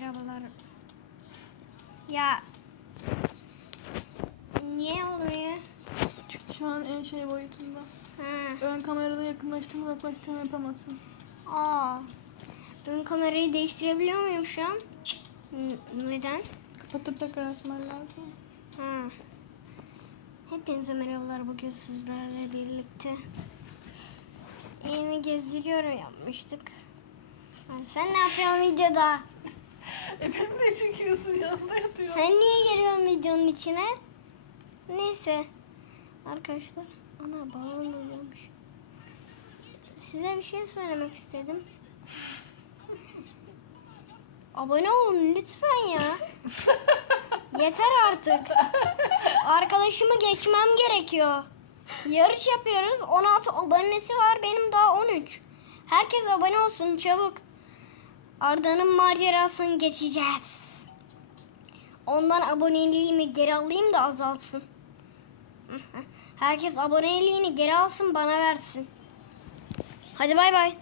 merhabalar. Ya niye oluyor? Çünkü şu an en şey boyutunda. Ha. Ön kamerada yakınlaştırma uzaklaştırma yapamazsın. Aa. Ön kamerayı değiştirebiliyor muyum şu an? N- neden? Kapatıp tekrar açman lazım. Ha. Hepinize merhabalar bugün sizlerle birlikte. Yeni gezdiriyorum yapmıştık. Sen ne yapıyorsun videoda? E beni de çekiyorsun yanında yatıyor. Sen niye giriyorsun videonun içine? Neyse. Arkadaşlar. Ana babam duyuyormuş. Size bir şey söylemek istedim. Abone olun lütfen ya. Yeter artık. Arkadaşımı geçmem gerekiyor. Yarış yapıyoruz. 16 abonesi var. Benim daha 13. Herkes abone olsun çabuk. Arda'nın macerasını geçeceğiz. Ondan aboneliğimi geri alayım da azalsın. Herkes aboneliğini geri alsın bana versin. Hadi bay bay.